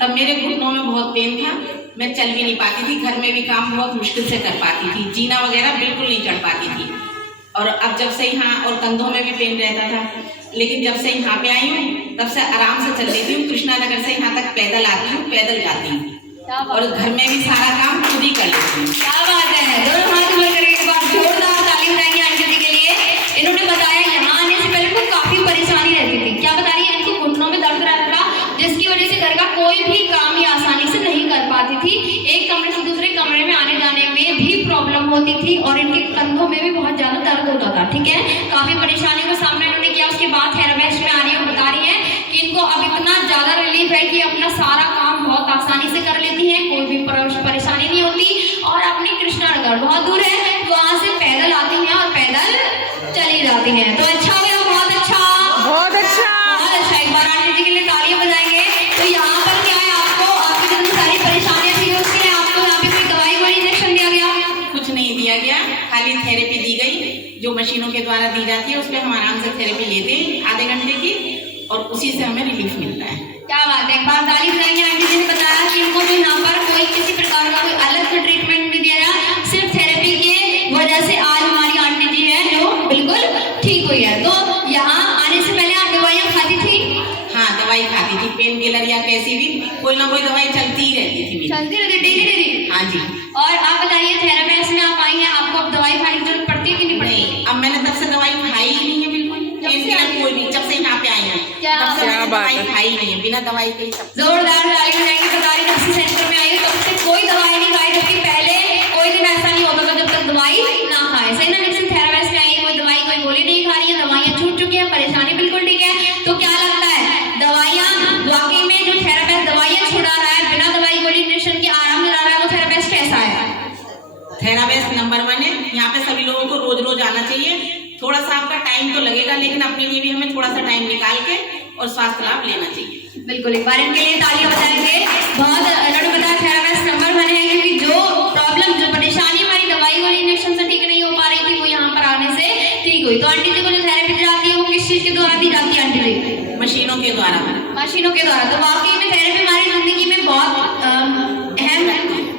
तब मेरे घुटनों में बहुत पेन था, मैं चल भी नहीं पाती थी, घर में भी काम बहुत मुश्किल से कर पाती थी, जीना वगैरह बिल्कुल नहीं चढ़ पाती थी। और अब जब से यहाँ, और कंधों में भी पेन रहता था, लेकिन जब से यहाँ पे आई हूँ तब से आराम से चल लेती हूँ। कृष्णा नगर से यहाँ तक पैदल आती हूँ, पैदल जाती हूँ, और घर में भी सारा काम खुद ही कर लेती हूँ। क्या बात है, दोनों हाथ मिलकर एक बार जोरदार ताली बजाएंगे आंटी जी के लिए। इन्होंने बताया यहाँ आने से पहले को काफी परेशानी रहती थी। क्या बता रही है, इनको घुटनों में दर्द रहता था, जिसकी वजह से घर का कोई भी काम ही आसानी से नहीं कर पाती थी। एक कमरे से दूसरे कमरे में आने जाने में भी प्रॉब्लम होती थी, और इनके कंधों में भी बहुत ज्यादा दर्द होता था। ठीक है, काफी परेशानियों का सामना इन्होंने किया। उसके बाद थेरापिस्ट में आ रही है, बता रही है कि इनको अब इतना ज्यादा रिलीफ है कि अपना सारा काम बहुत आसानी से कर लेती है, कोई भी परेशानी नहीं होती। और अपनी कृष्णा नगर बहुत दूर है, वहां से पैदल आती हैं और पैदल चली जाती हैं। तो अच्छा हो गया, बहुत अच्छा, बहुत अच्छा, बहुत अच्छा। एक बार आंटी जी के लिए तालियां बजाएंगे। तो यहाँ पर क्या है, आपको आपकी जितनी सारी परेशानियां थी उसके लिए आपको यहाँ पे कोई दवाई वाली इंजेक्शन दिया गया? कुछ नहीं दिया गया, खाली थेरेपी दी गई जो मशीनों के द्वारा दी जाती है। उस पर हम आराम से थेरेपी लेते हैं आधे घंटे की, और उसी से हमें रिलीफ मिलता है। क्या बात है, एक बार ताली बजाएंगे। आंटी जी ने बताया कि इनको जो यहाँ पर कोई किसी प्रकार का कोई अलग से ट्रीटमेंट नहीं दिया गया, सिर्फ थेरेपी की वजह से आज हमारी आंटी जी है जो बिल्कुल ठीक हुई है। तो यहाँ आने से पहले आप दवाइयाँ खाती थी? हाँ, दवाई खाती थी, पेन किलर या कैसी भी कोई ना कोई दवाई चलती ही रहती थी मेरी। चलती रहती डेली डेली? हाँ जी। और आप बताइए, थेरेपी में आप आई हैं, आपको अब दवाई खाने की जरूरत पड़ती है कि नहीं पड़ती? नहीं, अब मैंने तब से दवाई खाई ही नहीं है बिल्कुल, पेन किलर कोई भी, जब से यहाँ पे आई हूँ तब से मैंने दवाई खाई नहीं है, बिना दवाई के ही सब। जोरदार ताली बजाएंगे। बता रही जब से सेंटर में आई हूँ तब से कोई दवाई नहीं खाई, जबकि पहले कोई दिन ऐसा नहीं होता था जब तक दवाई ना खाए। सही ना, जब से थेरेपिस्ट में आई कोई दवाई कोई गोली नहीं खा रही है, दवाइयाँ छूट चुकी है, परेशानी बिल्कुल ठीक है। तो क्या लगता है, दवाइयाँ वाकई में जो थेरेपिस्ट दवाइयाँ छुड़ा रहा है, बिना दवाई गोली इंजेक्शन के आराम दिला रहा है, वो थेरेपिस्ट कैसा है? थेरापिस्ट नंबर 1 है। यहाँ पे सभी लोगों को रोज रोज आना चाहिए। थोड़ा सा आपका टाइम तो लगेगा, लेकिन अपने लिए भी हमें थोड़ा सा टाइम निकाल के और स्वास्थ्य लाभ लेना चाहिए। बिल्कुल, एक बार इनके लिए तालियां बजाएंगे। बहुत इन्होंने बताया थेरापिस्ट नंबर 1 है, क्योंकि जो प्रॉब्लम, जो परेशानी हमारी दवाई वाली इंजेक्शन से ठीक नहीं हो पा रही थी, वो यहाँ पर आने से ठीक हुई। तो आंटी जी को जो थेरेपी दी जाती है वो किस चीज के द्वारा दी जाती है आंटी जी? मशीनों के द्वारा। मशीनों के द्वारा। तो वाकई में थेरेपी हमारी जिंदगी में बहुत